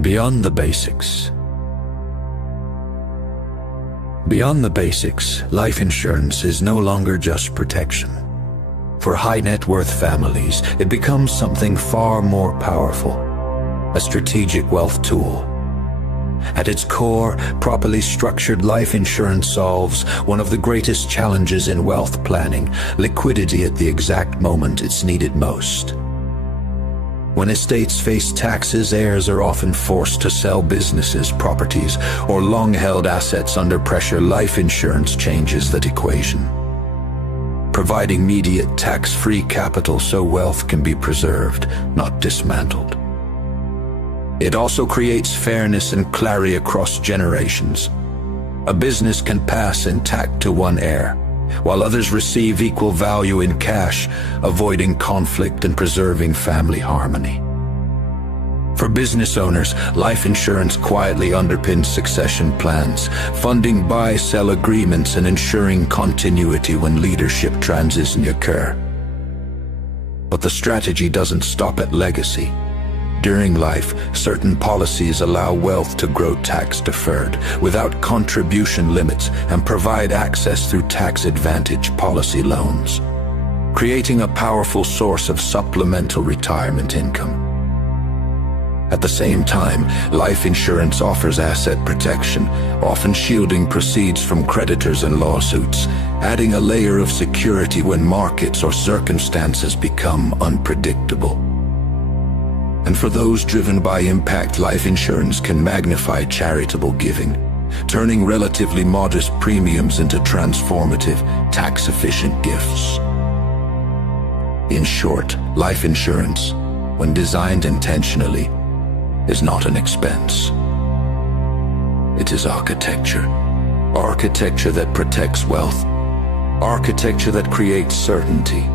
Beyond the basics. Beyond the basics, life insurance is no longer just protection. For high net worth families, it becomes something far more powerful, a strategic wealth tool. At its core, properly structured life insurance solves one of the greatest challenges in wealth planning: liquidity at the exact moment it's needed most. When estates face taxes, heirs are often forced to sell businesses, properties, or long-held assets under pressure. Life insurance changes that equation, providing immediate tax-free capital so wealth can be preserved, not dismantled. It also creates fairness and clarity across generations. A business can pass intact to one heir, while others receive equal value in cash, avoiding conflict and preserving family harmony. For business owners, life insurance quietly underpins succession plans, funding buy-sell agreements and ensuring continuity when leadership transitions occur. But the strategy doesn't stop at legacy. During life, certain policies allow wealth to grow tax-deferred, without contribution limits, and provide access through tax-advantage policy loans, creating a powerful source of supplemental retirement income. At the same time, life insurance offers asset protection, often shielding proceeds from creditors and lawsuits, adding a layer of security when markets or circumstances become unpredictable. And for those driven by impact, life insurance can magnify charitable giving, turning relatively modest premiums into transformative, tax-efficient gifts. In short, life insurance, when designed intentionally, is not an expense. It is architecture. Architecture that protects wealth. Architecture that creates certainty.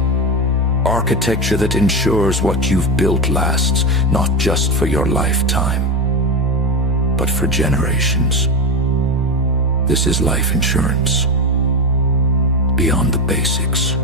Architecture that ensures what you've built lasts, not just for your lifetime, but for generations. This is life insurance. Beyond the basics.